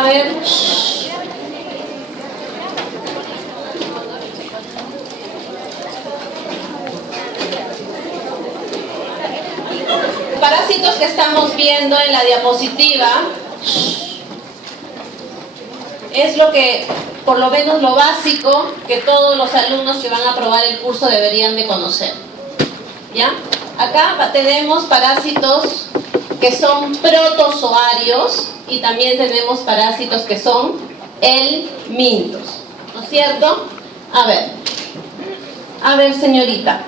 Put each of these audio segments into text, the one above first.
A ver. Parásitos que estamos viendo en la diapositiva es lo que, por lo menos lo básico, que todos los alumnos que van a aprobar el curso deberían de conocer. ¿Ya? Acá tenemos parásitos que son protozoarios y también tenemos parásitos que son helmintos, ¿no es cierto? A ver señorita,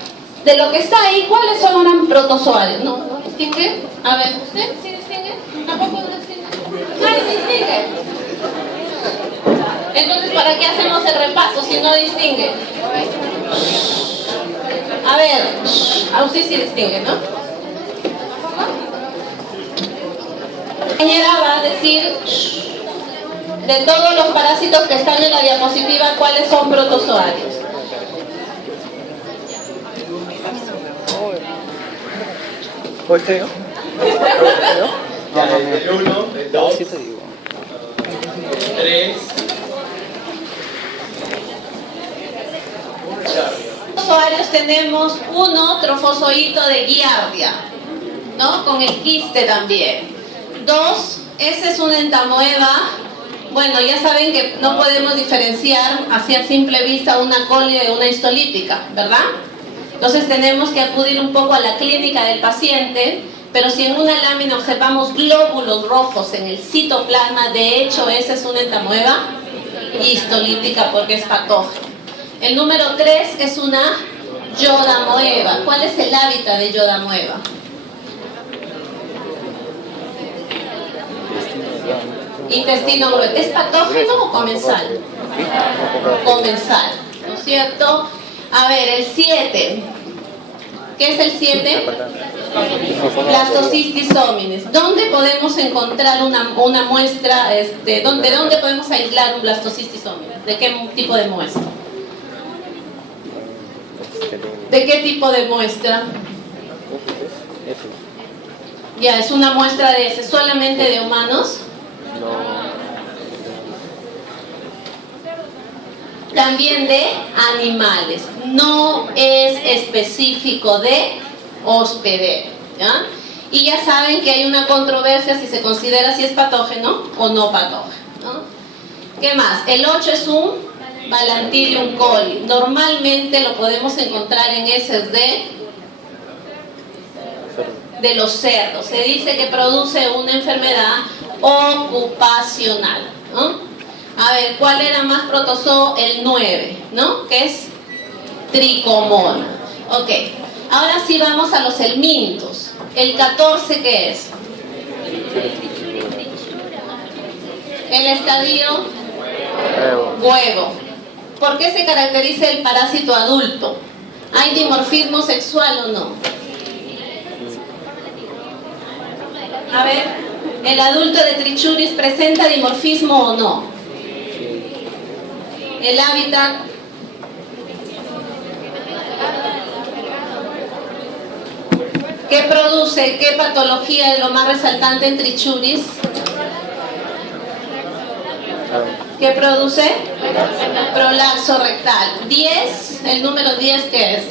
de lo que está ahí, ¿cuáles son los protozoarios? ¿No distingue? A ver, ¿usted sí distingue? ¿Tampoco distingue? Nadie distingue. Entonces, ¿para qué hacemos el repaso si no distingue? A ver, a usted sí distingue, ¿no? La compañera va a decir de todos los parásitos que están en la diapositiva, ¿cuáles son protozoarios? ¿Volteo? El 1, el 2, 3. Protozoarios tenemos uno, trofozoito de Giardia, ¿no? Con el quiste también. 2, ese es un entamoeba. Bueno, ya saben que no podemos diferenciar así a simple vista una coli de una histolítica, ¿verdad? Entonces tenemos que acudir un poco a la clínica del paciente, pero si en una lámina observamos glóbulos rojos en el citoplasma, de hecho esa es una entamoeba histolítica porque es patógeno. El número 3 es una yodamoeba. ¿Cuál es el hábitat de yodamoeba? Intestino grueso. ¿Es patógeno o comensal? Comensal, ¿no es cierto? A ver, el 7. ¿Qué es el 7? Blastocystis hominis. ¿Dónde podemos encontrar una muestra? ¿De dónde podemos aislar un blastocystis hominis? ¿De qué tipo de muestra? ¿De qué tipo de muestra? Ya, es una muestra de ese, solamente de humanos. También de animales. No es específico de hospedero, ¿ya? Y ya saben que hay una controversia si se considera si es patógeno o no patógeno, ¿no? ¿Qué más? El 8 es un Balantidium coli. Normalmente lo podemos encontrar en heces de los cerdos. Se dice que produce una enfermedad ocupacional, ¿no? A ver, ¿cuál era más protozoo? El 9, ¿no? Que es Tricomona. Ok, ahora sí vamos a los helmintos. El 14, ¿qué es? El estadio huevo. ¿Por qué se caracteriza el parásito adulto? ¿Hay dimorfismo sexual o no? A ver, ¿el adulto de Trichuris presenta dimorfismo o no? El hábitat. ¿Qué produce? ¿Qué patología es lo más resaltante en Trichuris? ¿Qué produce? Prolapso rectal. 10, el número 10, ¿qué es?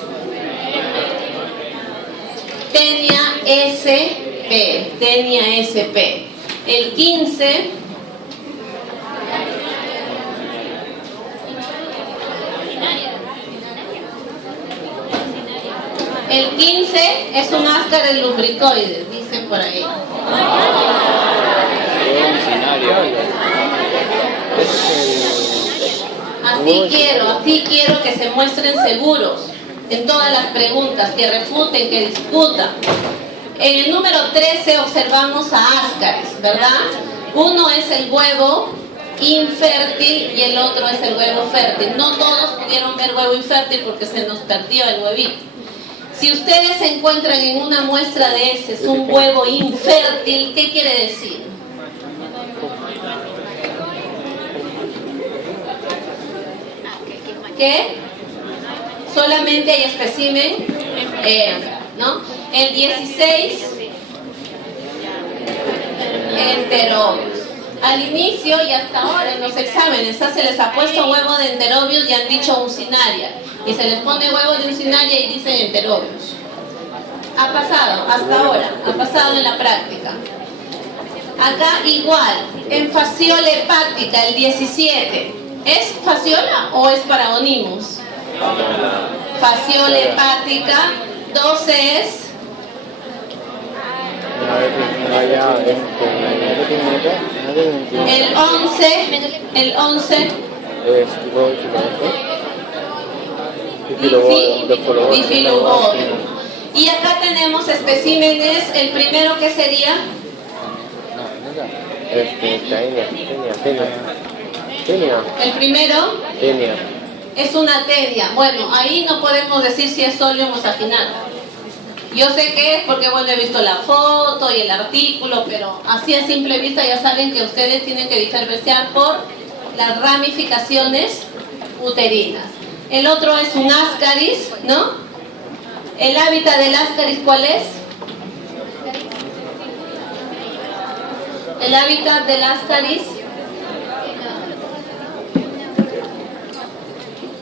Tenia SP. Tenia SP. El 15. El 15 es un Ascaris lumbricoides, dicen por ahí. Así quiero que se muestren seguros en todas las preguntas, que refuten, que discutan. En el número 13 observamos a Ascaris, ¿verdad? Uno es el huevo infértil y el otro es el huevo fértil. No todos pudieron ver huevo infértil porque se nos perdió el huevito. Si ustedes encuentran en una muestra de heces un huevo infértil, ¿qué quiere decir? ¿Qué? Solamente hay espécimen, ¿no? El 16, enterómeros. Al inicio y hasta ahora en los exámenes se les ha puesto huevo de enterobius y han dicho uncinaria. Y se les pone huevo de uncinaria y dicen enterobius. Ha pasado, hasta ahora, ha pasado en la práctica. Acá igual, en fasciola hepática, el 17. ¿Es fasciola o es paragonimos? Fasciola hepática, 12 es... El 11 difiluvodo. Y acá tenemos especímenes, el primero que sería el primero es una tenia. Bueno, ahí no podemos decir si es sóleo o mosafinado. Yo sé que es porque, bueno, he visto la foto y el artículo, pero así a simple vista ya saben que ustedes tienen que diferenciar por las ramificaciones uterinas. El otro es un ascaris, ¿no? El hábitat del ascaris, ¿cuál es? El hábitat del ascaris,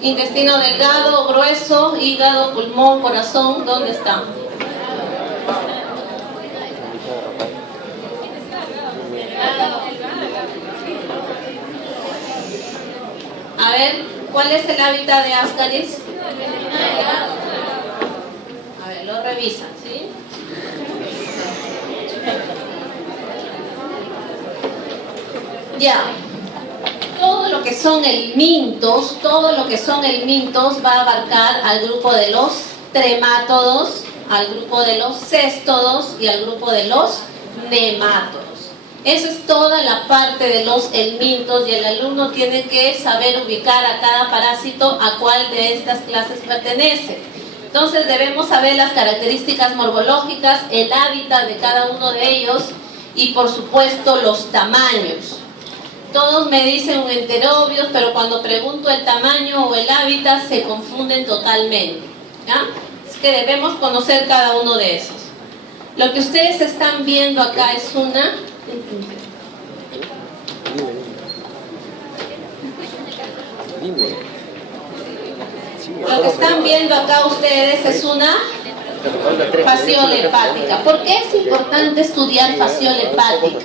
intestino delgado, grueso, hígado, pulmón, corazón, ¿dónde está? A ver, ¿cuál es el hábitat de ascaris? A ver, lo revisan, ¿sí? Ya. Todo lo que son helmintos, va a abarcar al grupo de los tremátodos, al grupo de los céstodos y al grupo de los nemátodos. Esa es toda la parte de los helmintos y el alumno tiene que saber ubicar a cada parásito a cuál de estas clases pertenece. Entonces debemos saber las características morfológicas, el hábitat de cada uno de ellos y por supuesto los tamaños. Todos me dicen enterobios, pero cuando pregunto el tamaño o el hábitat se confunden totalmente, ¿ya? Es que debemos conocer cada uno de esos. Lo que ustedes están viendo acá es una... Lo que están viendo acá ustedes es una fasciola hepática. ¿Por qué es importante estudiar fasciola hepática?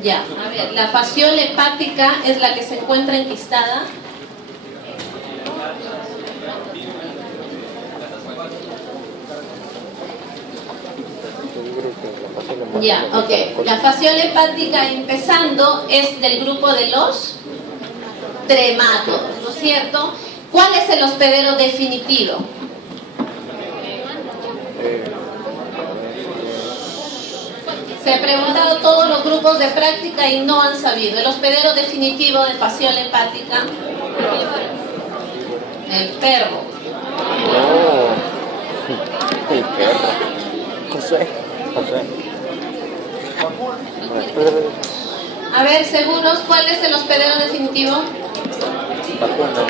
Ya, a ver, la fasciola hepática es la que se encuentra enquistada. Ya, ok. La fasciola hepática empezando es del grupo de los tremátodos, ¿no es cierto? ¿Cuál es el hospedero definitivo? Se ha preguntado todos los grupos de práctica y no han sabido. El hospedero definitivo de fasciola hepática, el perro. No. El perro. José. A ver, seguros, ¿cuál es el hospedero definitivo? Vacuna.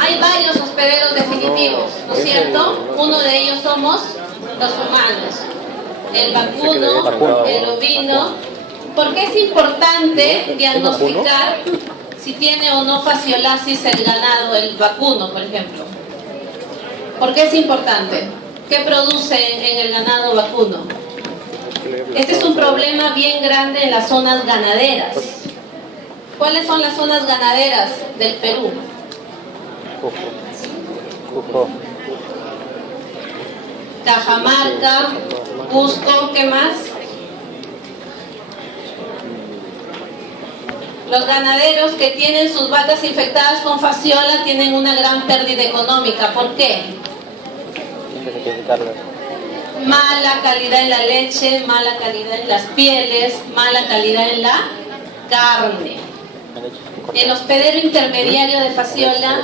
Hay varios hospederos definitivos, ¿no es cierto? Uno de ellos somos los humanos. El vacuno, el ovino. ¿Por qué es importante diagnosticar si tiene o no fasciolasis el ganado, el vacuno, por ejemplo? ¿Por qué es importante? ¿Qué produce en el ganado vacuno? Este es un problema bien grande en las zonas ganaderas. ¿Cuáles son las zonas ganaderas del Perú? Cajamarca, Cusco, ¿qué más? Los ganaderos que tienen sus vacas infectadas con fasciola tienen una gran pérdida económica. ¿Por qué? Mala calidad en la leche, mala calidad en las pieles, mala calidad en la carne. El hospedero intermediario de fasciola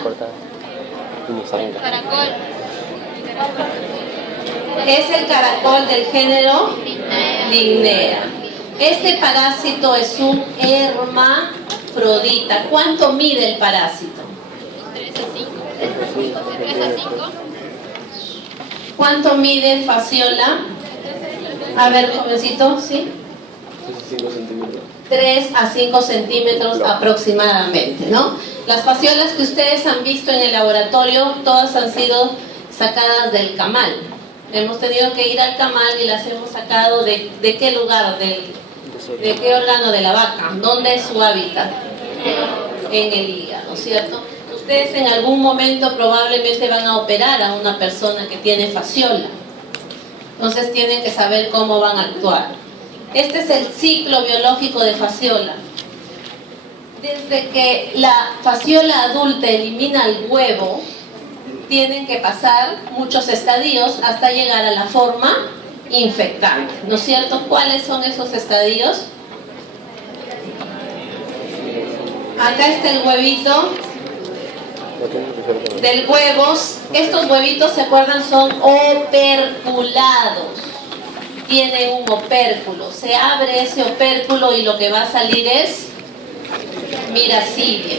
es el caracol del género Lignea. Este parásito es un hermafrodita. ¿Cuánto mide el parásito? ¿Cuánto mide fasciola? A ver, jovencito, ¿sí? 5 centímetros. 3 a 5 centímetros aproximadamente, ¿no? Las fasciolas que ustedes han visto en el laboratorio, todas han sido sacadas del camal. Hemos tenido que ir al camal y las hemos sacado de qué lugar, de qué órgano de la vaca, ¿dónde es su hábitat? En el hígado, ¿cierto? Ustedes en algún momento probablemente van a operar a una persona que tiene fasciola. Entonces tienen que saber cómo van a actuar. Este es el ciclo biológico de fasciola. Desde que la fasciola adulta elimina el huevo, tienen que pasar muchos estadios hasta llegar a la forma infectante, ¿no es cierto? ¿Cuáles son esos estadios? Acá está el huevito del huevo. Estos huevitos, ¿se acuerdan? Son operculados. Tienen un opérculo. Se abre ese opérculo y lo que va a salir es miracidio.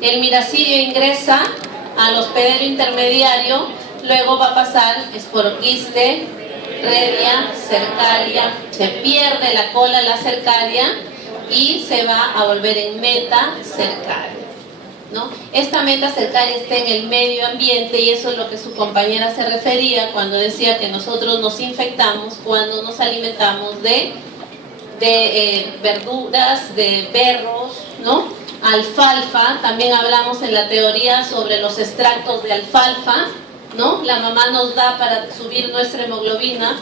El miracidio ingresa al hospedero intermediario, luego va a pasar esporoquiste, redia, cercaria, se pierde la cola, la cercaria, y se va a volver en metacercaria, ¿no? Esta metacercaria está en el medio ambiente y eso es lo que su compañera se refería cuando decía que nosotros nos infectamos cuando nos alimentamos de verduras, de berros, ¿no? Alfalfa, también hablamos en la teoría sobre los extractos de alfalfa, ¿no? La mamá nos da para subir nuestra hemoglobina,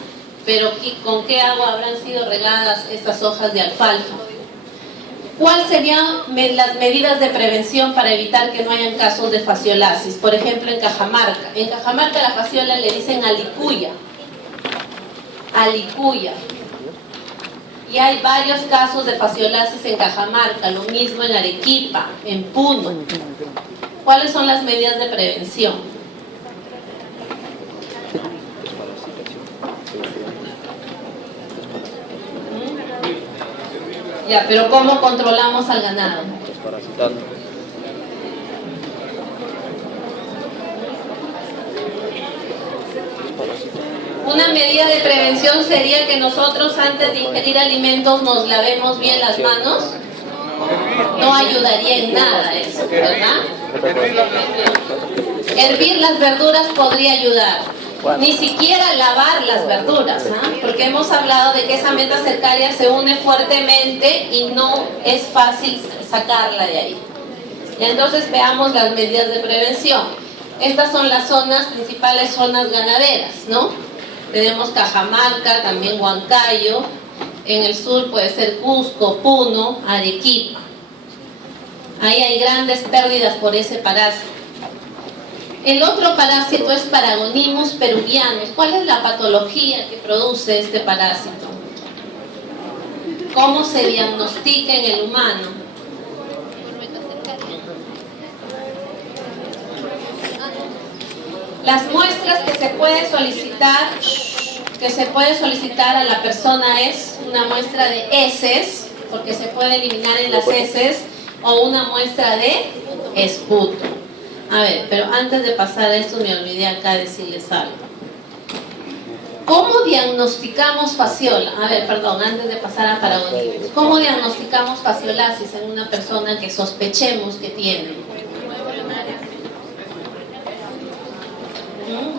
pero ¿con qué agua habrán sido regadas estas hojas de alfalfa? ¿Cuáles serían las medidas de prevención para evitar que no hayan casos de fasciolasis? Por ejemplo, en Cajamarca. En Cajamarca la fasciola le dicen alicuya. Alicuya. Y hay varios casos de fasciolasis en Cajamarca, lo mismo en Arequipa, en Puno. ¿Cuáles son las medidas de prevención? Ya, pero ¿cómo controlamos al ganado? Desparasitando. Una medida de prevención sería que nosotros antes de ingerir alimentos nos lavemos bien las manos. No ayudaría en nada eso, ¿verdad? Hervir las verduras podría ayudar. Ni siquiera lavar las verduras, ¿ah? Porque hemos hablado de que esa metacercaria se une fuertemente y no es fácil sacarla de ahí. Y entonces veamos las medidas de prevención. Estas son las zonas, principales zonas ganaderas, ¿no? Tenemos Cajamarca, también Huancayo, en el sur puede ser Cusco, Puno, Arequipa. Ahí hay grandes pérdidas por ese parásito. El otro parásito es Paragonimus peruvianus. ¿Cuál es la patología que produce este parásito? ¿Cómo se diagnostica en el humano? Las muestras que se puede solicitar a la persona es una muestra de heces, porque se puede eliminar en las heces, o una muestra de esputo. A ver, pero antes de pasar a esto me olvidé acá decirles algo. ¿Cómo diagnosticamos fasciola? A ver, perdón, antes de pasar a Paragonimus. ¿Cómo diagnosticamos fasciolasis en una persona que sospechemos que tiene?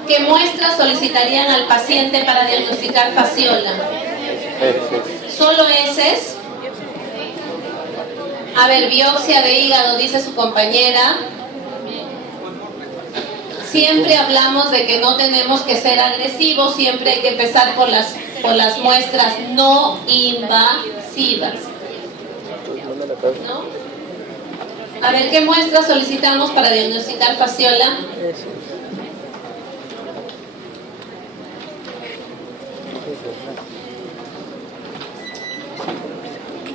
¿Qué muestras solicitarían al paciente para diagnosticar fasciola? ¿Solo heces? A ver, biopsia de hígado, dice su compañera. Siempre hablamos de que no tenemos que ser agresivos, siempre hay que empezar por las muestras no invasivas, ¿no? A ver, ¿qué muestras solicitamos para diagnosticar fasciola?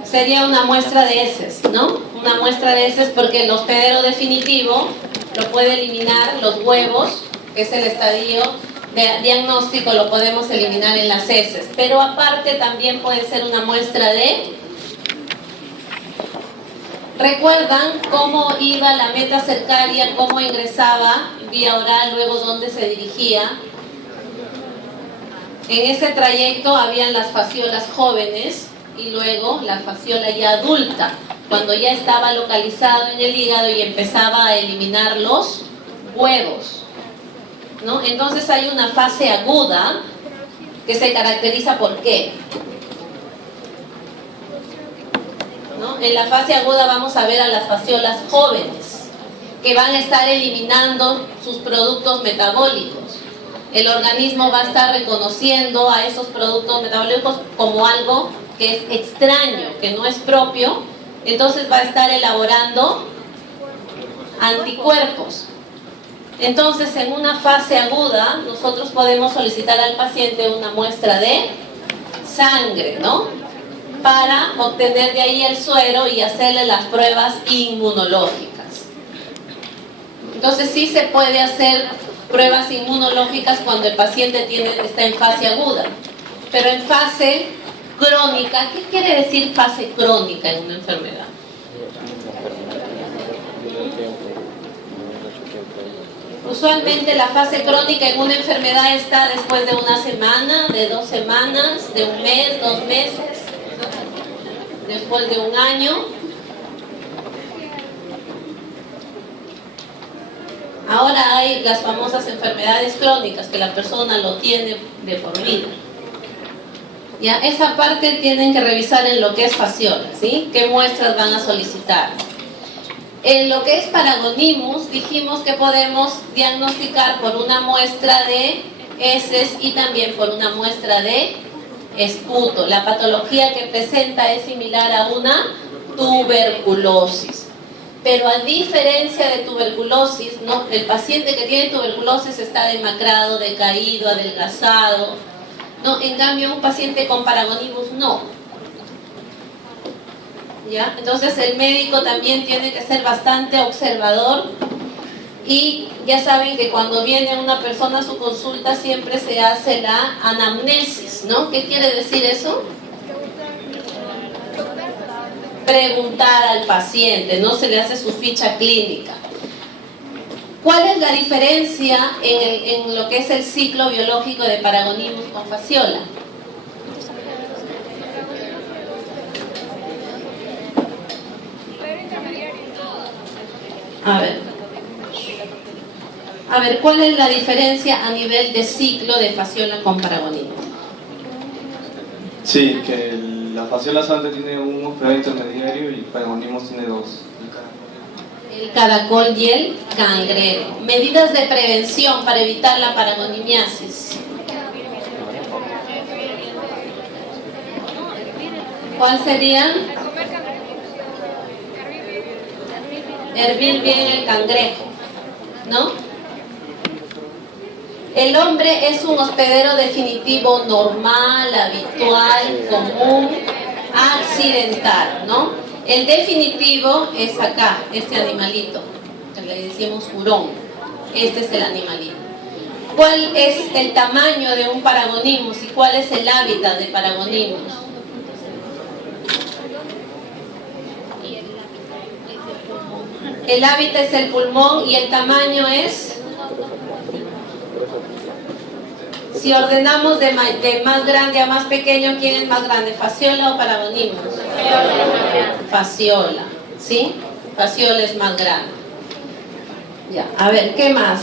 Sería una muestra de heces, ¿no? Una muestra de heces porque el hospedero definitivo lo puede eliminar, los huevos, que es el estadio de diagnóstico, lo podemos eliminar en las heces. Pero aparte también puede ser una muestra de ¿Recuerdan cómo iba la meta cercaria, cómo ingresaba vía oral, luego dónde se dirigía? En ese trayecto habían las fasciolas jóvenes y luego la fasciola ya adulta, cuando ya estaba localizado en el hígado y empezaba a eliminar los huevos, ¿no? Entonces hay una fase aguda que se caracteriza ¿por qué? ¿No? En la fase aguda vamos a ver a las fasciolas jóvenes que van a estar eliminando sus productos metabólicos. El organismo va a estar reconociendo a esos productos metabólicos como algo que es extraño, que no es propio, entonces va a estar elaborando anticuerpos. Entonces, en una fase aguda, nosotros podemos solicitar al paciente una muestra de sangre, ¿no? Para obtener de ahí el suero y hacerle las pruebas inmunológicas. Entonces, sí se puede hacer pruebas inmunológicas cuando el paciente está en fase aguda. Pero en fase crónica, ¿qué quiere decir fase crónica en una enfermedad? Usualmente la fase crónica en una enfermedad está después de una semana, de 2 semanas, de un mes, 2 meses, después de un año. Ahora hay las famosas enfermedades crónicas que la persona lo tiene de por vida. Ya, esa parte tienen que revisar en lo que es fasciola, ¿sí? ¿Qué muestras van a solicitar? En lo que es Paragonimus, dijimos que podemos diagnosticar por una muestra de heces y también por una muestra de esputo. La patología que presenta es similar a una tuberculosis. Pero a diferencia de tuberculosis, ¿no? El paciente que tiene tuberculosis está demacrado, decaído, adelgazado, ¿no? En cambio, un paciente con Paragonimus no. ¿Ya? Entonces el médico también tiene que ser bastante observador y ya saben que cuando viene una persona a su consulta siempre se hace la anamnesis, ¿no? ¿Qué quiere decir eso? Preguntar al paciente, no se le hace su ficha clínica. ¿Cuál es la diferencia en lo que es el ciclo biológico de Paragonimus con fasciola? A ver, ¿cuál es la diferencia a nivel de ciclo de fasciola con Paragonimus? Sí, que la fasciola sante tiene un hospedador intermediario y el Paragonimus tiene 2. El caracol y el cangrejo. Medidas de prevención para evitar la paragonimiasis. ¿Cuál serían? Hervir bien el cangrejo, ¿no? El hombre es un hospedero definitivo normal, habitual, común, accidental, ¿no? El definitivo es acá, este animalito, que le decimos hurón. Este es el animalito. ¿Cuál es el tamaño de un Paragonimus y cuál es el hábitat de Paragonimus? El hábitat es el pulmón y el tamaño es... Si ordenamos de más grande a más pequeño, ¿quién es más grande? ¿Fasciola o Paragonimus? Fasciola, ¿sí? Fasciola es más grande. Ya, a ver, ¿qué más?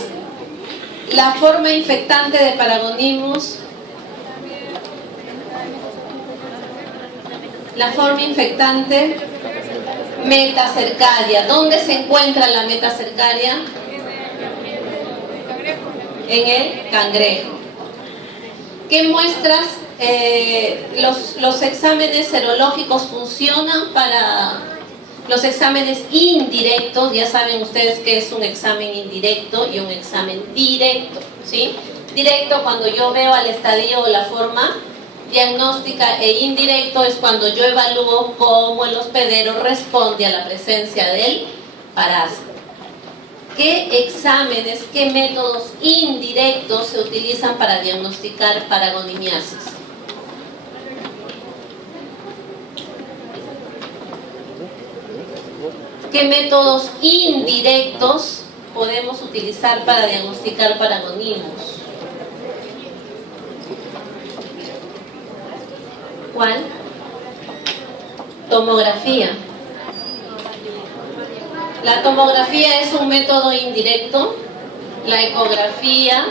La forma infectante de Paragonimus. La forma infectante metacercaria. ¿Dónde se encuentra la metacercaria? En el cangrejo. ¿Qué muestras? Los exámenes serológicos funcionan para los exámenes indirectos. Ya saben ustedes que es un examen indirecto y un examen directo, ¿sí? Directo cuando yo veo al estadio o la forma diagnóstica, e indirecto es cuando yo evalúo cómo el hospedero responde a la presencia del parásito. ¿Qué exámenes, qué métodos indirectos se utilizan para diagnosticar paragonimiasis? ¿Qué métodos indirectos podemos utilizar para diagnosticar paragonismos? ¿Cuál? Tomografía. La tomografía es un método indirecto. La ecografía,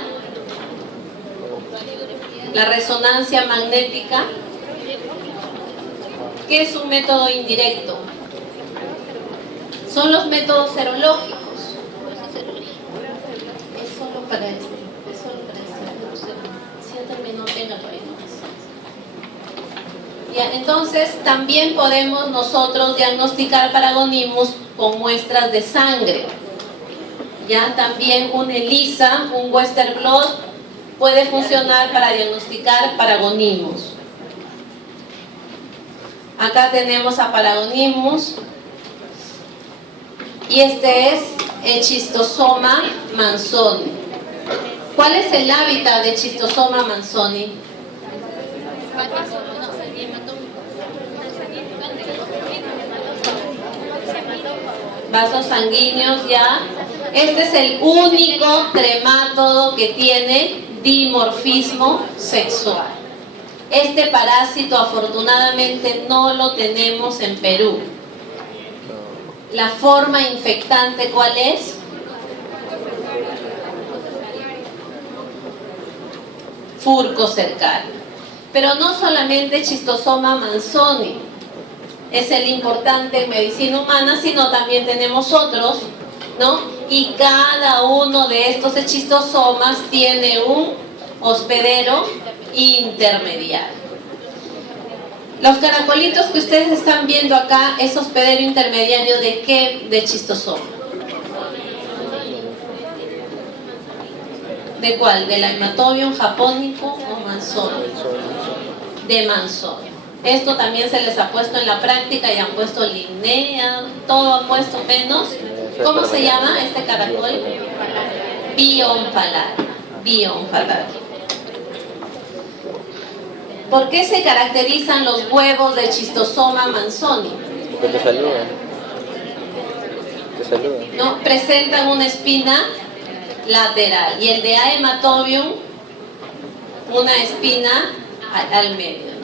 la resonancia magnética. ¿Qué es un método indirecto? Son los métodos serológicos. Es solo para este. Es solo para este. Si ya terminó, téngalo ahí nomás. Ya, entonces, también podemos nosotros diagnosticar paragonismos con muestras de sangre. Ya, también un ELISA, un Western blot, puede funcionar para diagnosticar paragonismos. Acá tenemos a paragonismos. Y este es el Schistosoma manzoni. ¿Cuál es el hábitat de Schistosoma manzoni? Vasos sanguíneos, ya. Este es el único tremátodo que tiene dimorfismo sexual. Este parásito afortunadamente no lo tenemos en Perú. La forma infectante, ¿cuál es? Furco cercario. Pero no solamente Schistosoma manzoni es el importante en medicina humana, sino también tenemos otros, ¿no? Y cada uno de estos eschistosomas tiene un hospedero intermediario. Los caracolitos que ustedes están viendo acá es hospedero intermediario ¿de qué? De schistosoma. ¿De cuál? ¿Del Haematobium japónico o manzoni? De manzoni. Esto también se les ha puesto en la práctica y han puesto limnea, todo han puesto menos. ¿Cómo se llama este caracol? Biompalaria. Biompalaria. ¿Por qué se caracterizan los huevos de Schistosoma manzoni? Porque te saludan. Te saludan. ¿No? Presentan una espina lateral y el de Haematobium una espina al medio.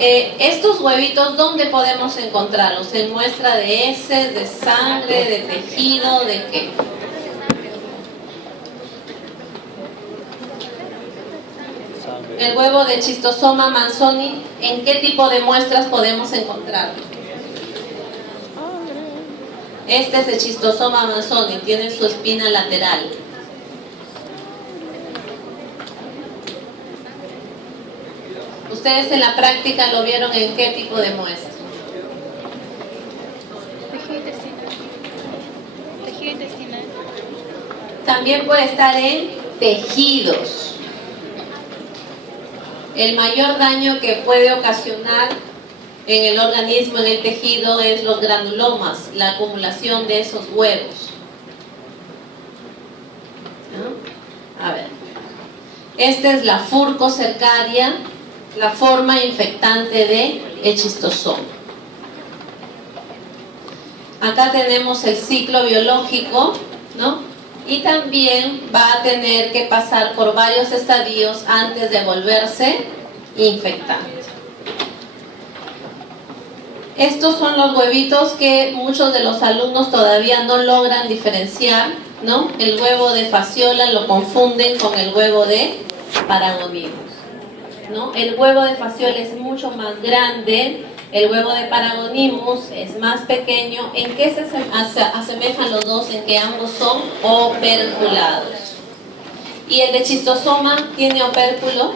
Estos huevitos, ¿dónde podemos encontrarlos? ¿En muestra de heces, de sangre, de tejido, de qué? El huevo de Schistosoma manzoni, ¿en qué tipo de muestras podemos encontrarlo? Este es el Schistosoma manzoni, tiene su espina lateral. ¿Ustedes en la práctica lo vieron en qué tipo de muestra? Tejido intestinal. Tejido intestinal. También puede estar en tejidos. El mayor daño que puede ocasionar en el organismo, en el tejido, es los granulomas, la acumulación de esos huevos. ¿No? A ver. Esta es la furcocercaria, la forma infectante de schistosoma. Acá tenemos el ciclo biológico, ¿no? Y también va a tener que pasar por varios estadios antes de volverse infectante. Estos son los huevitos que muchos de los alumnos todavía no logran diferenciar, ¿no? El huevo de Fasciola lo confunden con el huevo de Paragonismus, ¿no? El huevo de Fasciola es mucho más grande, el huevo de Paragonismus es más pequeño. ¿En qué se asemejan los dos? En que ambos son operculados. ¿Y el de Schistosoma tiene opérculo?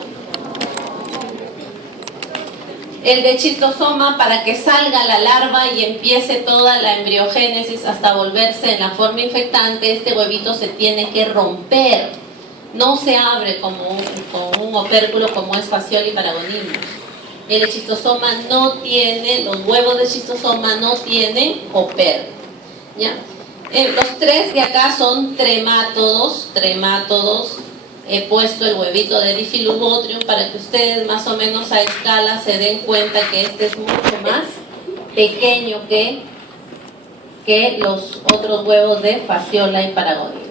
El de Schistosoma, para que salga la larva y empiece toda la embriogénesis hasta volverse en la forma infectante, este huevito se tiene que romper. No se abre con un opérculo como es Fasciola y Paragonismus. El schistosoma no tiene, los huevos de schistosoma no tienen opérculo. ¿Ya? Los tres de acá son tremátodos. He puesto el huevito de Diffilubotrium para que ustedes más o menos a escala se den cuenta que este es mucho más pequeño que que los otros huevos de Fasciola y Paragonía.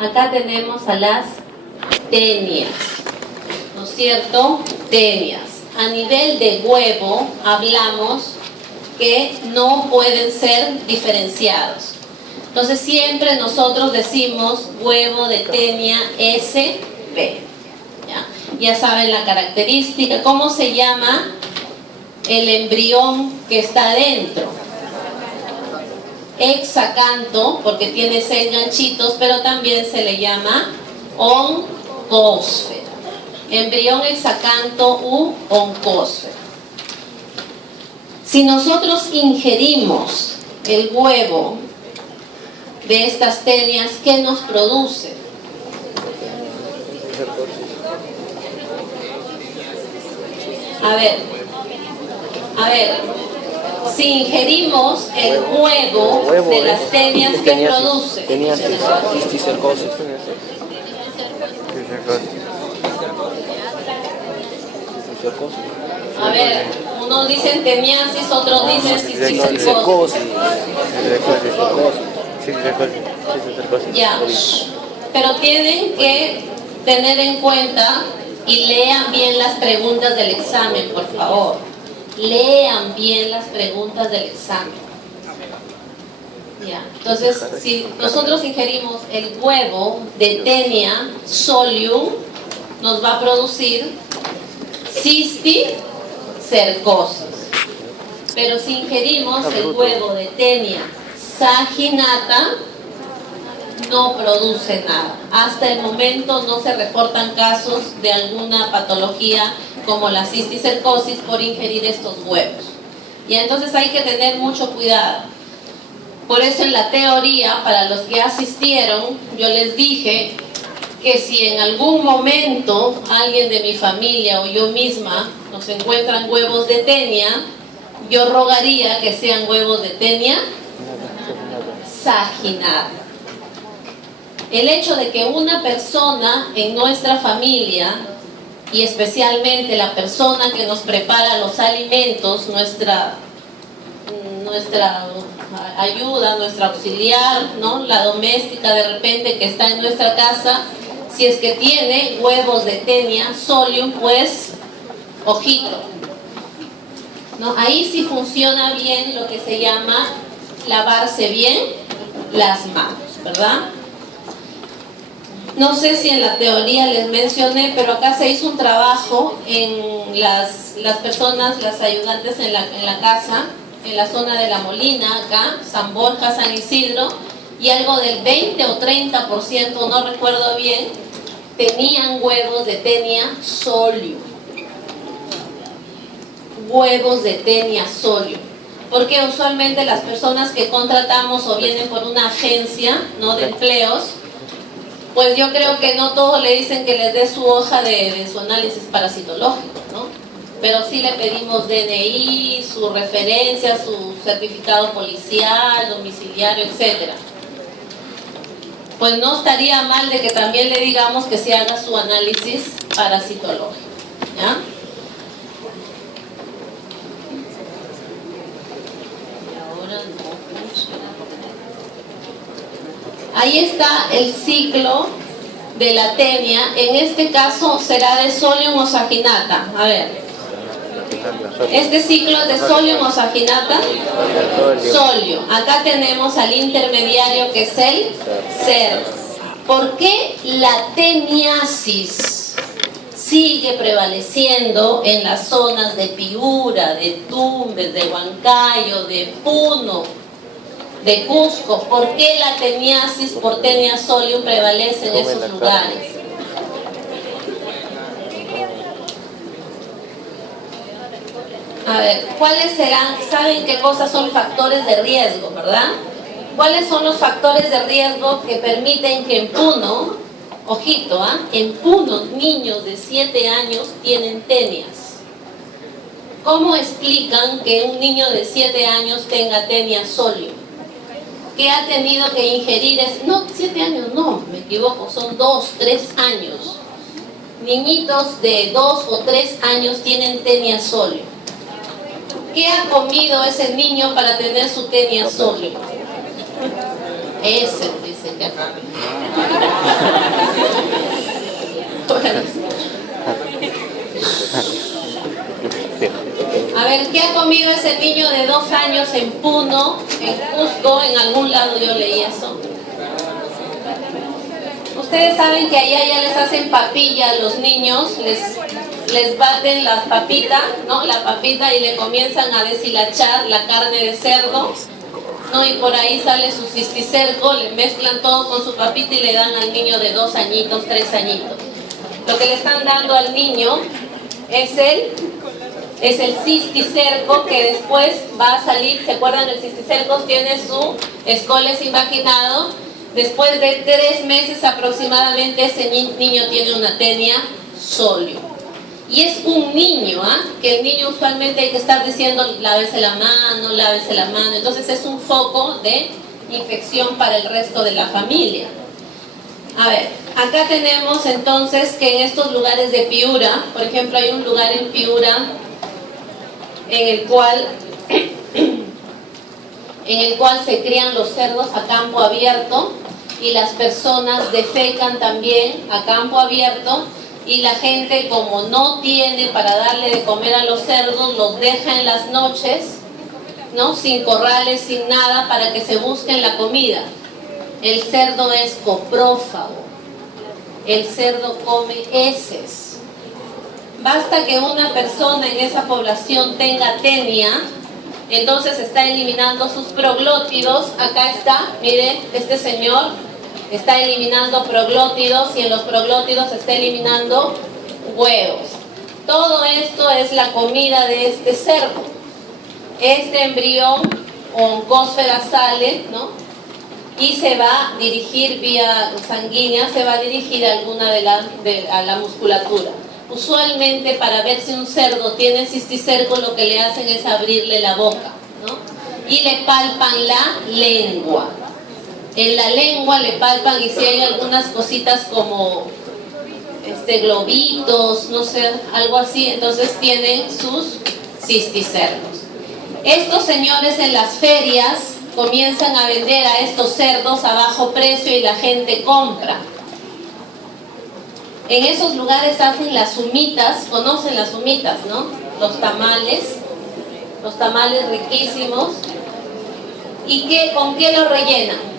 Acá tenemos a las tenias, ¿no es cierto? Tenias. A nivel de huevo hablamos que no pueden ser diferenciados. Entonces siempre nosotros decimos huevo de tenia SB. Ya saben la característica. ¿Cómo se llama el embrión que está adentro? Hexacanto, porque tiene 6 ganchitos, pero también se le llama oncósfera. Embrión hexacanto u oncósfera. Si nosotros ingerimos el huevo de estas tenias, ¿qué nos produce? A ver, si ingerimos el huevo de las tenias, ¿qué produce? Teniasis, cisticercosis. A ver, unos dicen teniasis, otros dicen cisticercosis. Ya, pero tienen que tener en cuenta y lean bien las preguntas del examen, por favor. Lean bien las preguntas del examen. Ya. Entonces, si nosotros ingerimos el huevo de tenia solium, nos va a producir cisticercosis. Pero si ingerimos el huevo de tenia saginata, no produce nada. Hasta el momento no se reportan casos de alguna patología como la cisticercosis por ingerir estos huevos. Y entonces hay que tener mucho cuidado. Por eso en la teoría, para los que asistieron, yo les dije que si en algún momento alguien de mi familia o yo misma nos encuentran huevos de tenia, yo rogaría que sean huevos de tenia saginata. El hecho de que una persona en nuestra familia, y especialmente la persona que nos prepara los alimentos, nuestra ayuda, nuestra auxiliar, ¿no? La doméstica de repente que está en nuestra casa, si es que tiene huevos de tenia solium, pues ojito, ¿no? Ahí sí funciona bien lo que se llama lavarse bien las manos, ¿verdad? No sé si en la teoría les mencioné, pero acá se hizo un trabajo en las personas, las ayudantes en la casa, en la zona de La Molina, acá, San Borja, San Isidro, y algo del 20 o 30%, no recuerdo bien, tenían huevos de tenia solium. Huevos de tenia solium. Porque usualmente las personas que contratamos o vienen por una agencia, ¿no?, de empleos, pues yo creo que no todos le dicen que les dé su hoja de su análisis parasitológico, ¿no? Pero sí le pedimos DNI, su referencia, su certificado policial, domiciliario, etcétera. Pues no estaría mal de que también le digamos que se haga su análisis parasitológico, ¿ya? Ahí está el ciclo de la tenia. En este caso será de solium o saginata. A ver, este ciclo es de solium o saginata. Solium. Acá tenemos al intermediario que es el ser. ¿Por qué la teniasis sigue prevaleciendo en las zonas de Piura, de Tumbes, de Huancayo, de Puno, de Cusco? ¿Por qué la teniasis por tenia solium prevalece en esos lugares? A ver, ¿cuáles serán? ¿Saben qué cosas son factores de riesgo, verdad? ¿Cuáles son los factores de riesgo que permiten que en Puno, ojito, en Puno niños de 7 años tienen tenias? ¿Cómo explican que un niño de 7 años tenga tenia solium? ¿Qué ha tenido que ingerir? No, 7 años no, me equivoco, son 2, 3 años. Niñitos de 2 o 3 años tienen tenia solium. ¿Qué ha comido ese niño para tener su tenia sólida? Ese dice que acá. A ver, ¿qué ha comido ese niño de 2 años en Puno, en Cusco, en algún lado yo leí eso? Ustedes saben que allá ya les hacen papilla a los niños, les baten las papitas, ¿no? La papita y le comienzan a deshilachar la carne de cerdo, ¿no? Y por ahí sale su cisticerco, le mezclan todo con su papita y le dan al niño de 2 añitos, 3 añitos. Lo que le están dando al niño es el cisticerco, que después va a salir. ¿Se acuerdan? El cisticerco tiene su escoles invaginado. Después de 3 meses aproximadamente ese niño tiene una tenia sólida. Y es un niño, que el niño usualmente hay que estar diciendo lávese la mano, lávese la mano. Entonces es un foco de infección para el resto de la familia. A ver, acá tenemos entonces que en estos lugares de Piura, por ejemplo, hay un lugar en Piura en el cual se crían los cerdos a campo abierto y las personas defecan también a campo abierto, y la gente, como no tiene para darle de comer a los cerdos, los deja en las noches, ¿no? Sin corrales, sin nada, para que se busquen la comida. El cerdo es coprófago, el cerdo come heces. Basta que una persona en esa población tenga tenia, entonces está eliminando sus proglótidos. Acá está, mire, este señor está eliminando proglótidos, y en los proglótidos está eliminando huevos. Todo esto es la comida de este cerdo. Este embrión o oncósfera sale, ¿no? Y se va a dirigir vía sanguínea, se va a dirigir a alguna a la musculatura. Usualmente, para ver si un cerdo tiene cisticerco, lo que le hacen es abrirle la boca, ¿no? Y le palpan la lengua. En la lengua le palpan, y si hay algunas cositas como globitos, no sé, algo así, entonces tienen sus cisticercos. Estos señores en las ferias comienzan a vender a estos cerdos a bajo precio y la gente compra. En esos lugares hacen las humitas, conocen las humitas, ¿no? Los tamales riquísimos. ¿Y con qué lo rellenan?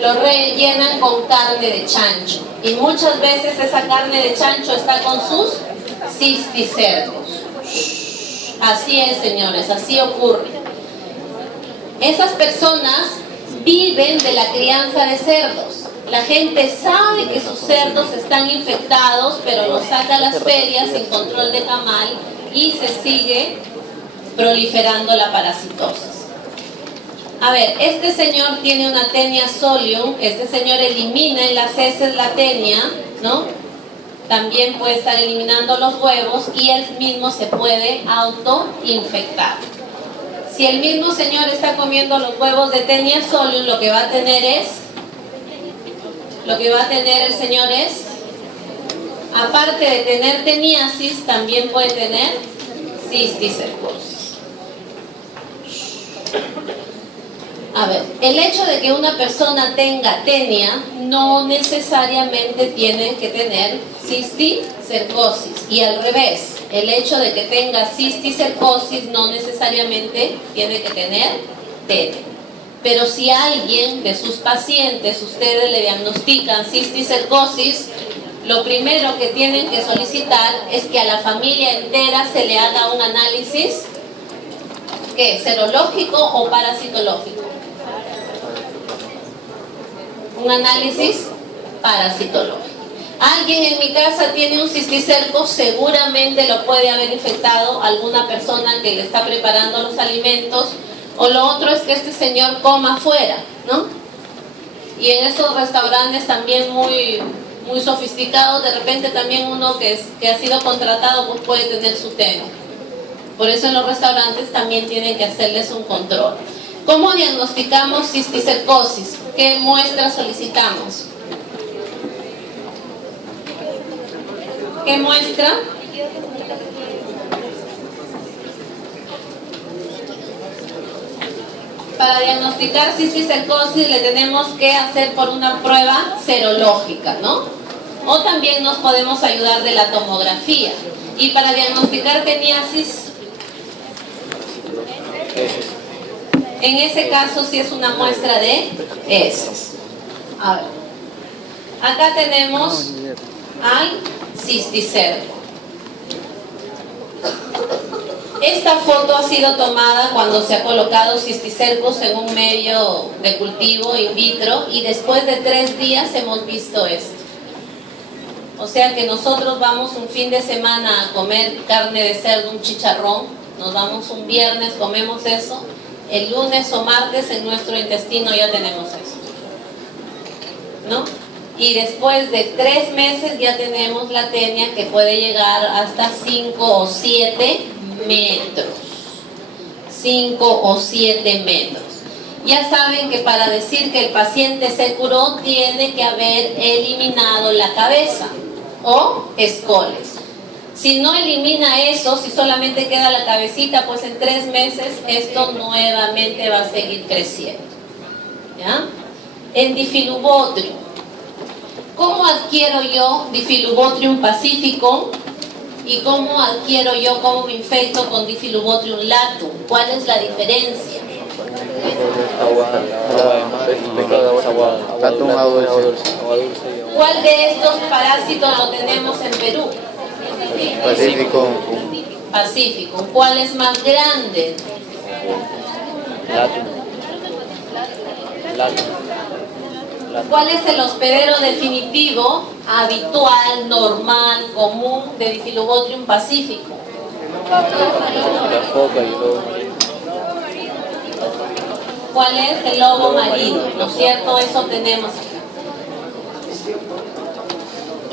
Lo rellenan con carne de chancho, y muchas veces esa carne de chancho está con sus cisticercos. Así es, señores, así ocurre. Esas personas viven de la crianza de cerdos. La gente sabe que sus cerdos están infectados, pero los saca a las ferias sin control de camal y se sigue proliferando la parasitosis. A ver, este señor tiene una tenia solium, este señor elimina en las heces la tenia, ¿no? También puede estar eliminando los huevos, y él mismo se puede autoinfectar. Si el mismo señor está comiendo los huevos de tenia solium, lo que va a tener el señor es, aparte de tener teniasis, también puede tener cisticercosis. A ver, el hecho de que una persona tenga tenia no necesariamente tiene que tener cisticercosis, y al revés, el hecho de que tenga cisticercosis no necesariamente tiene que tener tenia. Pero si a alguien de sus pacientes ustedes le diagnostican cisticercosis, lo primero que tienen que solicitar es que a la familia entera se le haga un análisis, ¿qué? ¿Serológico o parasitológico? Un análisis parasitológico. Alguien en mi casa tiene un cisticerco, seguramente lo puede haber infectado alguna persona que le está preparando los alimentos, o lo otro es que este señor coma afuera, ¿no? Y en esos restaurantes también muy sofisticados, de repente también uno que ha sido contratado pues puede tener su tenia. Por eso en los restaurantes también tienen que hacerles un control. ¿Cómo diagnosticamos cisticercosis? ¿Qué muestras solicitamos? ¿Qué muestra? para diagnosticar cisticercosis le tenemos que hacer por una prueba serológica, ¿no? O también nos podemos ayudar de la tomografía. Y para diagnosticar teniasis, en ese caso sí es una muestra de heces. A ver, acá tenemos al cisticerco. Esta foto ha sido tomada cuando se ha colocado cisticercos en un medio de cultivo in vitro y después de 3 días hemos visto esto. O sea que nosotros vamos un fin de semana a comer carne de cerdo, un chicharrón, nos vamos un viernes, comemos eso, el lunes o martes en nuestro intestino ya tenemos eso, ¿no? Y después de 3 meses ya tenemos la tenia que puede llegar hasta 5 o 7 metros. 5 o 7 metros. Ya saben que para decir que el paciente se curó tiene que haber eliminado la cabeza o escoles. Si no elimina eso, si solamente queda la cabecita, pues en 3 meses esto nuevamente va a seguir creciendo. ¿Ya? En Difilubotrium. ¿Cómo adquiero yo Difilubotrium pacificum? ¿Y cómo adquiero yo, cómo me infecto con Difilubotrium latum? ¿Cuál es la diferencia? ¿Cuál de estos parásitos lo tenemos en Perú? Pacífico. ¿Cuál es más grande? ¿Cuál es el hospedero definitivo, habitual, normal, común de Difilubotrium pacifico? ¿Cuál es el lobo marino? ¿No es cierto? Eso tenemos.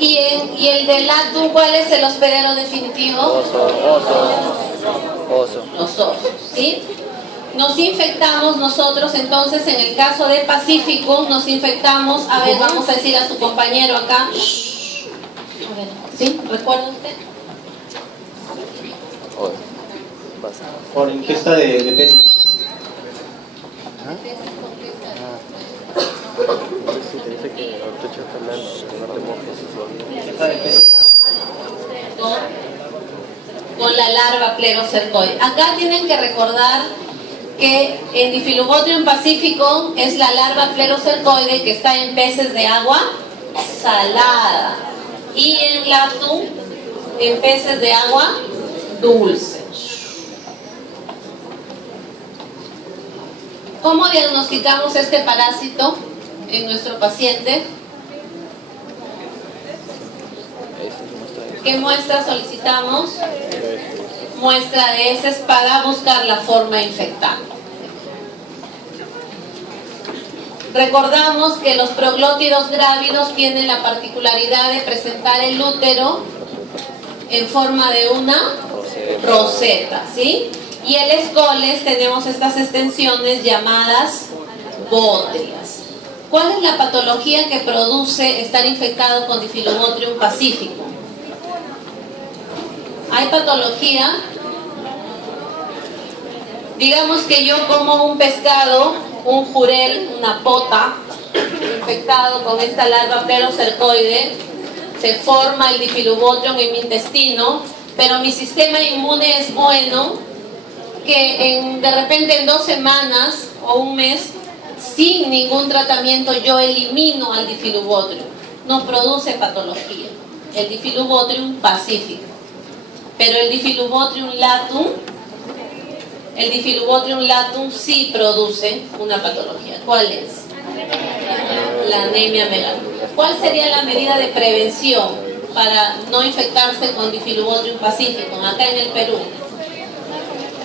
¿Y el de latum, cuál es el hospedero definitivo? Oso. Los osos, ¿sí? Nos infectamos nosotros, entonces, en el caso de Pacífico, nos infectamos, a ver, vamos a decir a su compañero acá. A ver, ¿sí? ¿Recuerda usted? Por ingesta de peces. Con la larva plerocercoide. Acá tienen que recordar que en Difilubotrium pacificum es la larva plerocercoide que está en peces de agua salada y en latum en peces de agua dulce. ¿Cómo diagnosticamos este parásito en nuestro paciente? ¿Qué muestra solicitamos? Muestra de heces para buscar la forma infectada. Recordamos que los proglótidos grávidos tienen la particularidad de presentar el útero en forma de una roseta, ¿sí? Y el escoles tenemos estas extensiones llamadas bótrias. ¿Cuál es la patología que produce estar infectado con Difilubotrium pacificum? ¿Hay patología? Digamos que yo como un pescado, un jurel, una pota, infectado con esta larva plerocercoide, se forma el Difilubotrium en mi intestino, pero mi sistema inmune es bueno, que de repente en 2 semanas o un mes, sin ningún tratamiento, yo elimino al Difilubotrium. No produce patología. El Difilubotrium pacifico. Pero el Difilubotrium latum sí produce una patología. ¿Cuál es? La anemia megalórica. ¿Cuál sería la medida de prevención para no infectarse con Difilubotrium pacificum acá en el Perú?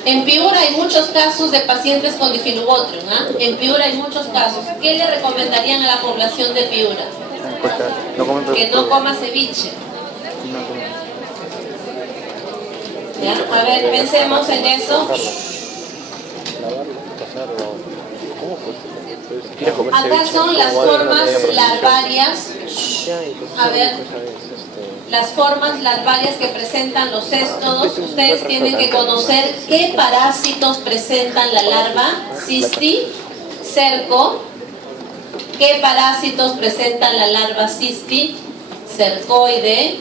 En Piura hay muchos casos de pacientes con Difilubotrium, ¿ah? En Piura hay muchos casos. ¿Qué le recomendarían a la población de Piura? Que no coma ceviche. ¿Ya? A ver, pensemos en eso. Acá son las formas larvarias. A ver, las formas larvales que presentan los céstodos, ustedes tienen que conocer qué parásitos presentan la larva cisticerco, qué parásitos presentan la larva cisticercoide,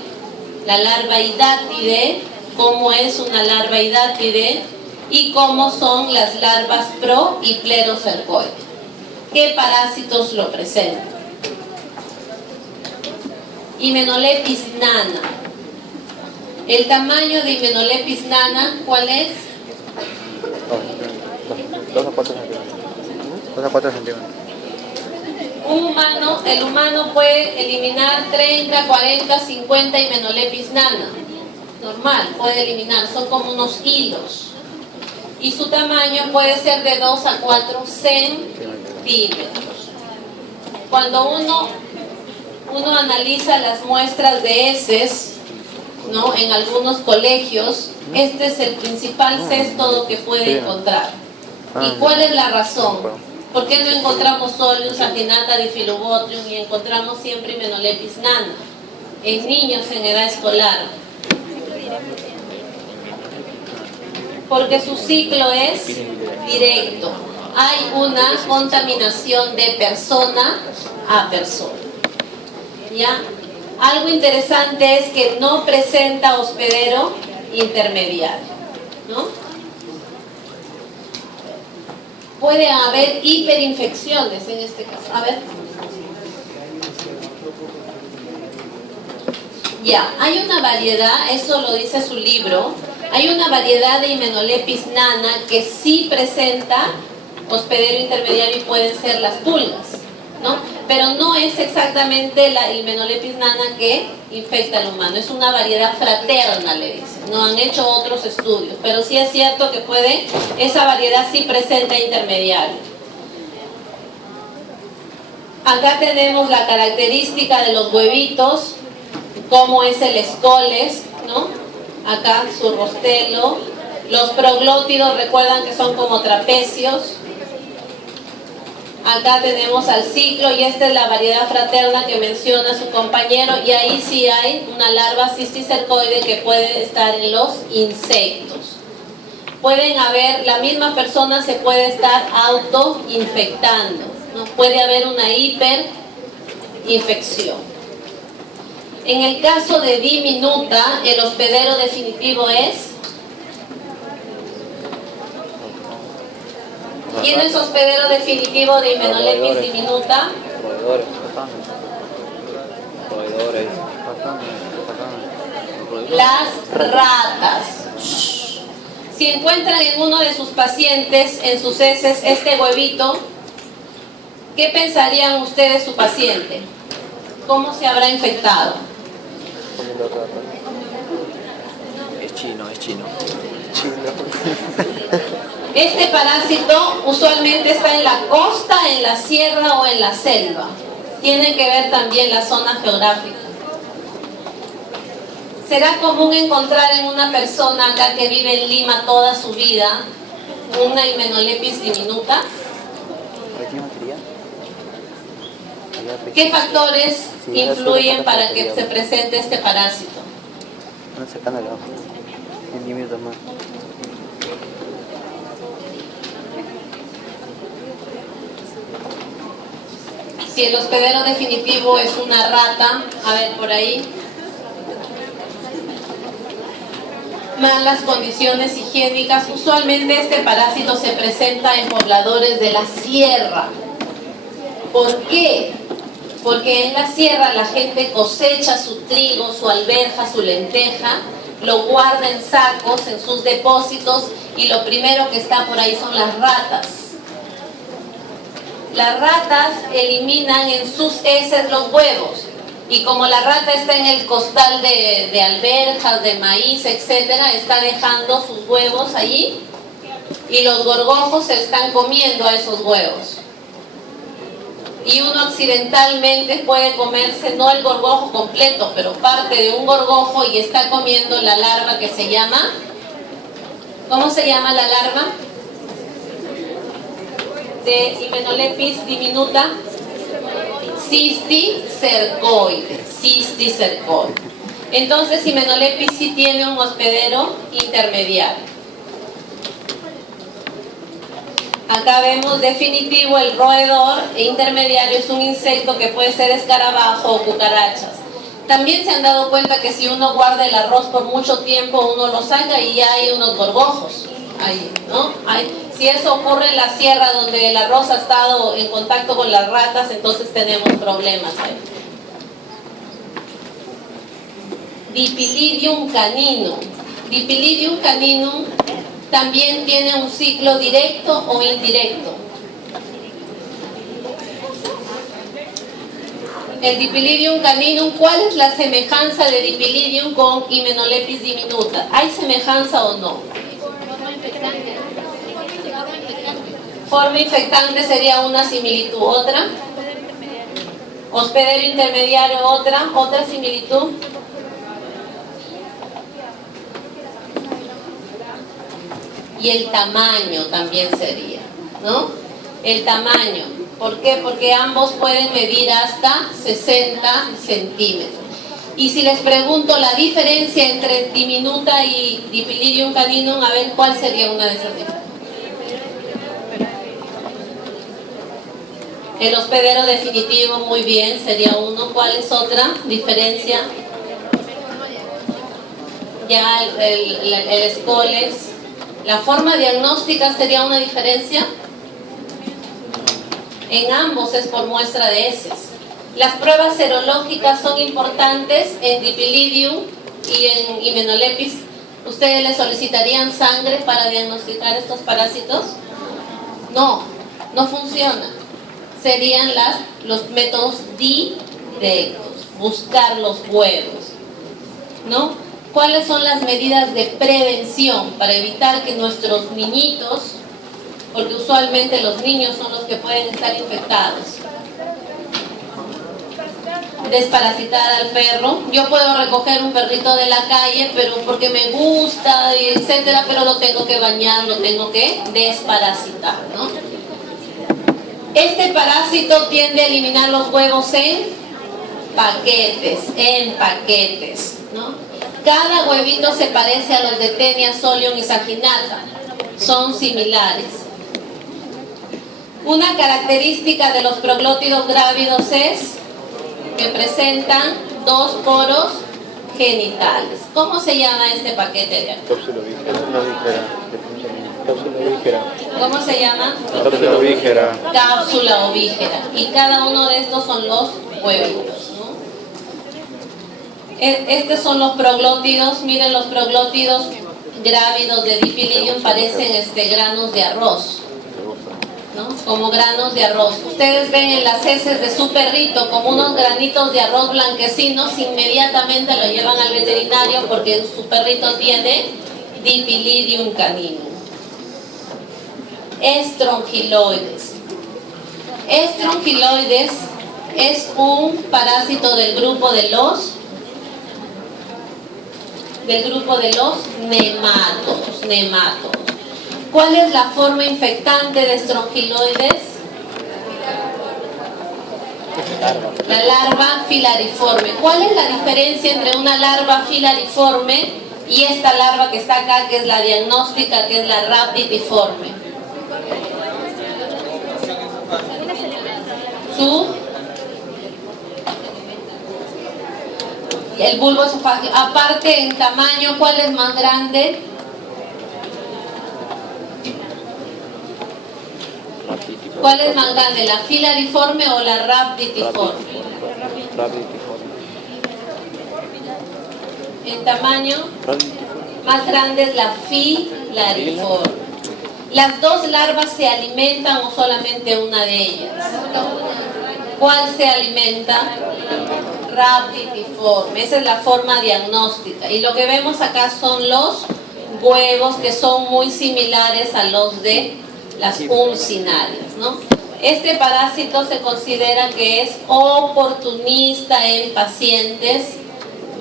la larva hidátide, cómo es una larva hidátide y cómo son las larvas pro y plerocercoide. ¿Qué parásitos lo presentan? Hymenolepis nana. El tamaño de Hymenolepis nana, ¿cuál es? 2 a 4 centímetros. 2 a 4 centímetros. El humano puede eliminar 30, 40, 50 Hymenolepis nana. Normal, puede eliminar, son como unos hilos. Y su tamaño puede ser de 2 a 4 centímetros. Cuando uno analiza las muestras de heces, ¿no?, en algunos colegios, este es el principal céstodo que puede encontrar. ¿Y cuál es la razón? ¿Por qué no encontramos Solium, Saginata, Diphyllobotrium y encontramos siempre Hymenolepis nana en niños en edad escolar? Porque su ciclo es directo. Hay una contaminación de persona a persona. ¿Ya? Algo interesante es que no presenta hospedero intermediario, ¿no? Puede haber hiperinfecciones en este caso. A ver. Ya, hay una variedad, eso lo dice su libro, hay una variedad de Hymenolepis nana que sí presenta hospedero intermediario y pueden ser las pulgas, ¿no? Pero no es exactamente la Hymenolepis nana que infecta al humano, es una variedad fraterna, le dicen. No han hecho otros estudios, pero sí es cierto que esa variedad sí presenta intermediario. Acá tenemos la característica de los huevitos, cómo es el escoles, ¿no? Acá su rostelo. Los proglótidos, recuerdan que son como trapecios. Acá tenemos al ciclo y esta es la variedad fraterna que menciona su compañero, y ahí sí hay una larva cisticercoide que puede estar en los insectos. Pueden haber, la misma persona se puede estar autoinfectando, ¿no? Puede haber una hiperinfección. En el caso de diminuta, el hospedero definitivo es... ¿Quién es hospedero definitivo de Hymenolepis diminuta? Las ratas. Si encuentran en uno de sus pacientes, en sus heces, este huevito, ¿qué pensarían ustedes su paciente? ¿Cómo se habrá infectado? Es chino. Este parásito usualmente está en la costa, en la sierra o en la selva. Tiene que ver también la zona geográfica. ¿Será común encontrar en una persona acá que vive en Lima toda su vida una Hymenolepis diminuta? ¿Qué factores influyen para que se presente este parásito? Si el hospedero definitivo es una rata, a ver por ahí. Malas condiciones higiénicas. Usualmente este parásito se presenta en pobladores de la sierra. ¿Por qué? Porque en la sierra la gente cosecha su trigo, su alberja, su lenteja, lo guarda en sacos, en sus depósitos, y lo primero que está por ahí son las ratas. Las ratas eliminan en sus heces los huevos, y como la rata está en el costal de alberjas, de maíz, etcétera, está dejando sus huevos allí, y los gorgojos se están comiendo a esos huevos. Y uno accidentalmente puede comerse, no el gorgojo completo, pero parte de un gorgojo, y está comiendo la larva que se llama, ¿cómo se llama la larva? De Hymenolepis diminuta, cisticercoide. Entonces, Hymenolépis sí tiene un hospedero intermediario. Acá vemos definitivo el roedor e intermediario es un insecto que puede ser escarabajo o cucarachas. También se han dado cuenta que si uno guarda el arroz por mucho tiempo, uno lo saca y ya hay unos gorgojos ahí, ¿no? Si eso ocurre en la sierra donde el arroz ha estado en contacto con las ratas, entonces tenemos problemas ahí. Dipylidium caninum. Dipylidium caninum también tiene un ciclo directo o indirecto. El Dipylidium caninum, ¿cuál es la semejanza de Dipylidium con Hymenolépis diminuta? ¿Hay semejanza o no? Forma infectante sería una similitud. ¿Otra? Hospedero intermediario, otra similitud. Y el tamaño también sería, ¿no? El tamaño. ¿Por qué? Porque ambos pueden medir hasta 60 centímetros. Y si les pregunto la diferencia entre diminuta y Dipylidium caninum, a ver cuál sería una de esas diferencias. El hospedero definitivo, muy bien, sería uno. ¿Cuál es otra diferencia? Ya el Scolex. ¿La forma diagnóstica sería una diferencia? En ambos es por muestra de heces. Las pruebas serológicas son importantes en Dipylidium y en Hymenolépis. ¿Ustedes le solicitarían sangre para diagnosticar estos parásitos? No, no funciona. Serían los métodos directos, buscar los huevos, ¿no? ¿Cuáles son las medidas de prevención para evitar que nuestros niñitos, porque usualmente los niños son los que pueden estar infectados? Desparasitar al perro. Yo puedo recoger un perrito de la calle, pero porque me gusta, y etcétera, pero lo tengo que bañar, lo tengo que desparasitar, ¿no? Este parásito tiende a eliminar los huevos en paquetes, ¿no? Cada huevito se parece a los de Taenia solium y saginata, son similares. Una característica de los proglótidos grávidos es que presentan 2 poros genitales. ¿Cómo se llama este paquete de acá? Cápsula ovígera. ¿Cómo se llama? Cápsula ovígera. Cápsula ovígera. Y cada uno de estos son los huevitos, ¿no? Estos son los proglótidos. Miren, los proglótidos grávidos de Dipylidium parecen granos de arroz, ¿no? Como granos de arroz. Ustedes ven en las heces de su perrito como unos granitos de arroz blanquecinos, inmediatamente lo llevan al veterinario porque su perrito tiene Dipylidium caninum. Estrongiloides. Estrongiloides es un parásito del grupo de los nematodos. ¿Cuál es la forma infectante de estrongiloides? La larva filariforme. ¿Cuál es la diferencia entre una larva filariforme y esta larva que está acá, que es la diagnóstica, que es la rhabditiforme? El bulbo esofágico. Aparte en tamaño, ¿cuál es más grande? ¿Cuál es más grande, la filariforme o la rhabditiforme? En tamaño, más grande es la filariforme. ¿Las dos larvas se alimentan o solamente una de ellas? ¿Cuál se alimenta? Rhabditiforme. Esa es la forma diagnóstica. Y lo que vemos acá son los huevos, que son muy similares a los de las uncinarias, ¿no? Este parásito se considera que es oportunista en pacientes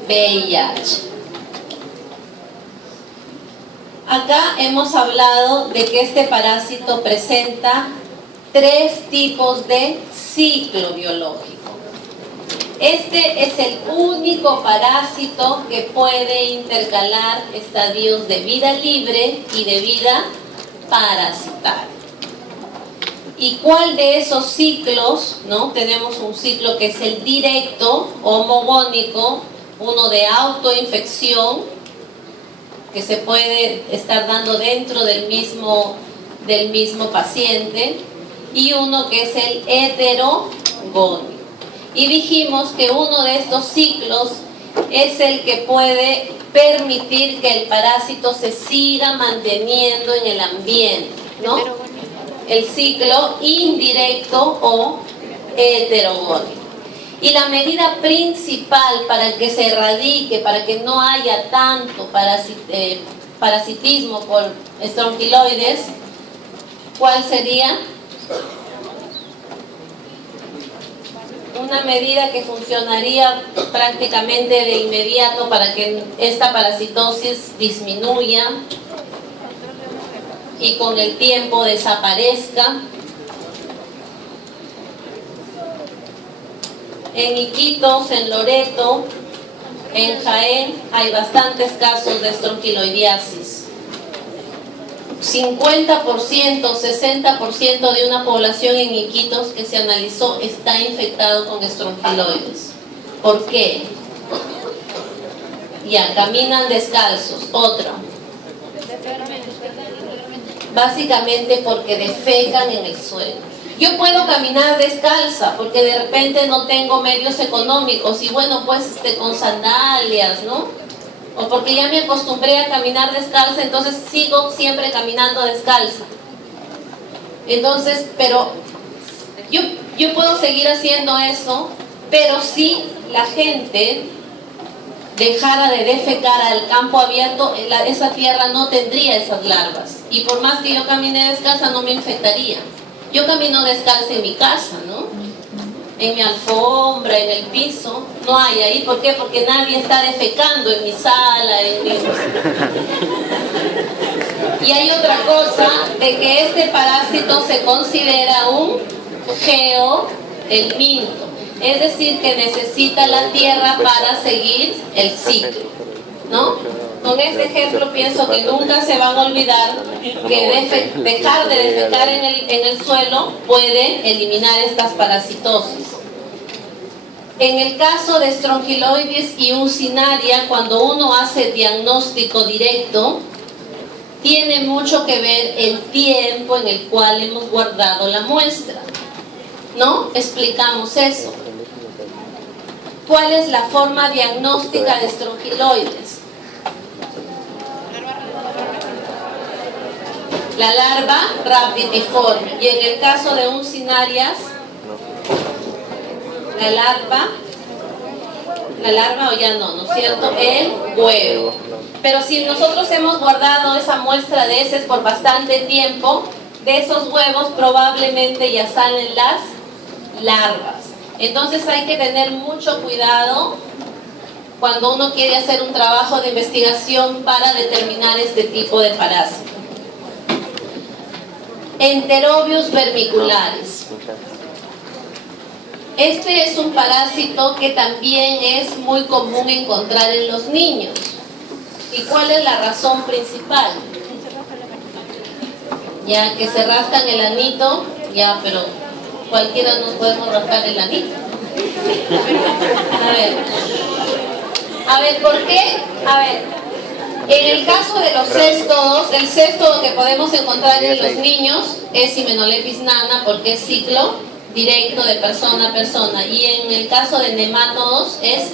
VIH. Acá hemos hablado de que este parásito presenta 3 tipos de ciclo biológico. Este es el único parásito que puede intercalar estadios de vida libre y de vida parasitaria. ¿Y cuál de esos ciclos, no? Tenemos un ciclo que es el directo, homogónico, uno de autoinfección, que se puede estar dando dentro del mismo paciente, y uno que es el heterogónico. Y dijimos que uno de estos ciclos es el que puede permitir que el parásito se siga manteniendo en el ambiente, ¿no? El ciclo indirecto o heterogónico. Y la medida principal para que se erradique, para que no haya tanto parasitismo por estronquiloides, ¿cuál sería? Una medida que funcionaría prácticamente de inmediato para que esta parasitosis disminuya y con el tiempo desaparezca. En Iquitos, en Loreto, en Jaén hay bastantes casos de estronquiloidiasis. 50%, 60% de una población en Iquitos que se analizó está infectado con estronquiloides. ¿Por qué? Ya, caminan descalzos. Otro. Básicamente porque defecan en el suelo. Yo puedo caminar descalza porque de repente no tengo medios económicos y bueno, pues con sandalias, ¿no? O porque ya me acostumbré a caminar descalza, entonces sigo siempre caminando descalza. Entonces, pero yo puedo seguir haciendo eso, pero si la gente dejara de defecar al campo abierto, esa tierra no tendría esas larvas. Y por más que yo camine descalza, no me infectaría. Yo camino descalza en mi casa, ¿no? En mi alfombra, en el piso, no hay ahí. ¿Por qué? Porque nadie está defecando en mi sala, Y hay otra cosa, de que este parásito se considera un geohelminto, es decir, que necesita la tierra para seguir el ciclo, ¿no? Con este ejemplo pienso que nunca se van a olvidar que dejar de defecar en el suelo puede eliminar estas parasitosis. En el caso de estronquiloides y uncinaria, cuando uno hace diagnóstico directo, tiene mucho que ver el tiempo en el cual hemos guardado la muestra, ¿no? Explicamos eso. ¿Cuál es la forma diagnóstica de estronquiloides? La larva rhabditiforme. Y en el caso de uncinarias, la larva o ya no, ¿no es cierto? El huevo. Pero si nosotros hemos guardado esa muestra de heces por bastante tiempo, de esos huevos probablemente ya salen las larvas. Entonces hay que tener mucho cuidado cuando uno quiere hacer un trabajo de investigación para determinar este tipo de parásito. Enterobius vermicularis. Este es un parásito que también es muy común encontrar en los niños. ¿Y cuál es la razón principal? Ya que se rascan el anito, ya, pero cualquiera nos podemos rascar el anito. A ver, ¿por qué? A ver. En el caso de los céstodos, el céstodo que podemos encontrar en los niños es Hymenoleucis nana porque es ciclo directo de persona a persona. Y en el caso de nemátodos es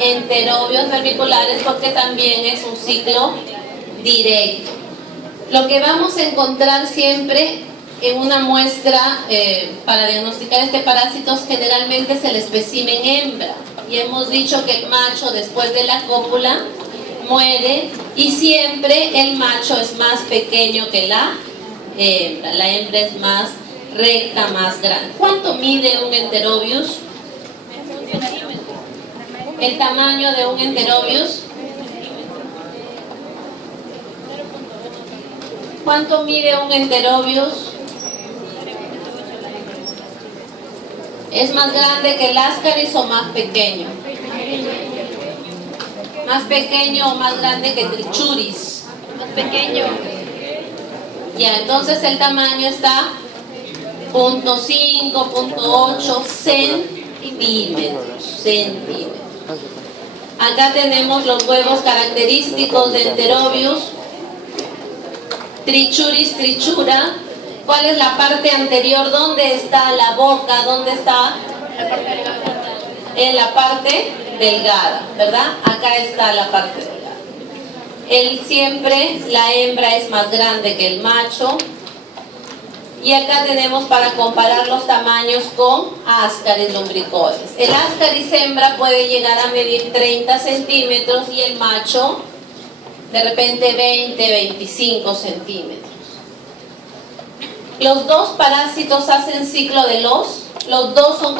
Enterobius vermicularis porque también es un ciclo directo. Lo que vamos a encontrar siempre en una muestra para diagnosticar este parásito generalmente es el espécimen hembra. Y hemos dicho que el macho después de la cópula muere y siempre el macho es más pequeño que la hembra. La hembra es más recta, más grande. ¿Cuánto mide un Enterobius? El tamaño de un Enterobius. ¿Cuánto mide un Enterobius? ¿Es más grande que el ascaris o más pequeño? ¿Más pequeño o más grande que trichuris? Más pequeño. Ya, entonces el tamaño está 0.5, 0.8 centímetros. Acá tenemos los huevos característicos de Enterobius. Trichuris, trichura. ¿Cuál es la parte anterior? ¿Dónde está la boca? ¿Dónde está? En la parte delgada, ¿verdad? Acá está la parte delgada. Siempre la hembra es más grande que el macho. Y acá tenemos para comparar los tamaños con ascaris lumbricoides. El ascaris hembra puede llegar a medir 30 centímetros y el macho de repente 20, 25 centímetros. Los dos parásitos hacen ciclo de los dos son